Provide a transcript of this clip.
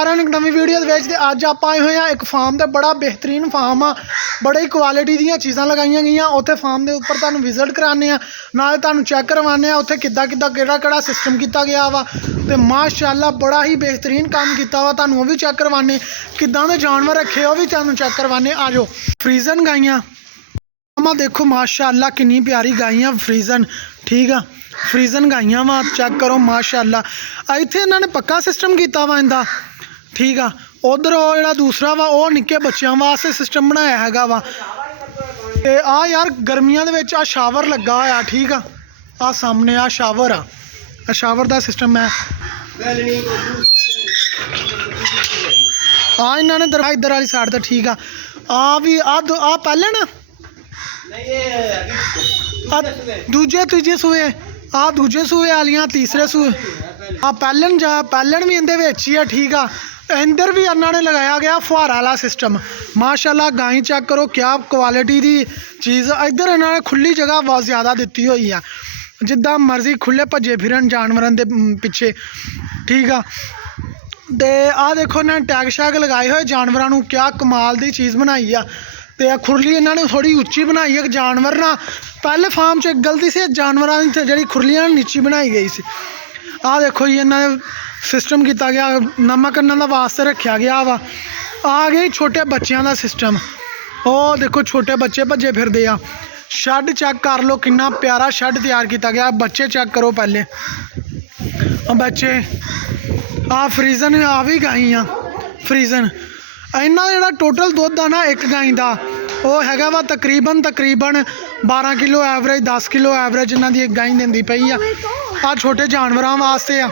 सारे नवीं वीडियो ते अज आप आए हुए हैं एक फार्म ते बड़ा बेहतरीन फार्म आ बड़ी क्वालिटी दी चीज़ां लगाई गई उत्थे फार्म के उपर तुहानूं विजिट कराने नाले तुहानूं चैक करवाने उत्थे किद्दां किद्दां केड़ा सिस्टम किया गया वा ते माशाअल्लाह बड़ा ही बेहतरीन काम किया वा तुहानूं भी चैक करवाने किद्दां दे जानवर रखे वो भी तुहानूं चैक करवाने आ जाओ। फ्रीजन गाइयां देखो माशाअल्लाह कितनी प्यारी गाइयां फ्रीजन ठीक है फ्रीजन गाइयां वा चेक करो माशाअल्लाह इत्थे इन्होंने पक्का सिस्टम किया वा इंदा ठीक है। उधर जो दूसरा वा वो निक्के बच्चों वास्ते सिस्टम बनाया है वा ते आ यार गर्मियों के आ शावर लगा होया ठीक आ सामने आ शावर का सिस्टम है हाँ इन्होंने इधर वाली साइड तो ठीक आ भी आ पहले ना दूजे तीजे सूए आ दूजे सूए वालियां तीसरे सूए आ पैलन भी इंदे विच ही है ठीक आ। इंदर भी इन्होंने लगाया गया फुहारा वाला सिस्टम माशाअल्लाह गाय चेक करो क्या क्वालिटी की चीज़ इधर इन्होंने खुली जगह बहुत ज़्यादा दी हुई है जिदा मर्जी खुले भजे फिरन जानवरों के पिछे ठीक आ। ते आ देखो इन्होंने टैग शैग लगाए हुए जानवरों क्या कमाल की चीज़ बनाई आ ते खुरली इन्होंने थोड़ी उच्ची बनाई है जानवर ना पहले फार्म च गलती से जानवरों की जी खुरलियां नीची बनाई गई सी आ देखो जी इन्होंने सिस्टम किया गया नमक इन्हों वास्ते रखा गया वा आ गए छोटे बच्चों का सिस्टम ओ देखो छोटे बच्चे भजे फिरदे आ शैड चेक कर लो कितना प्यारा शैड तैयार किया गया बच्चे चेक करो पहले बच्चे आ फ्रीजन आ भी गाई आ फ्रीजन इन्हों का टोटल दुध आ ना एक गाय का वो है वा तकरीबन 12 किलो एवरेज 10 किलो एवरेज इन्हों की एक गाय दी पई आ छोटे जानवरों वास्ते आ।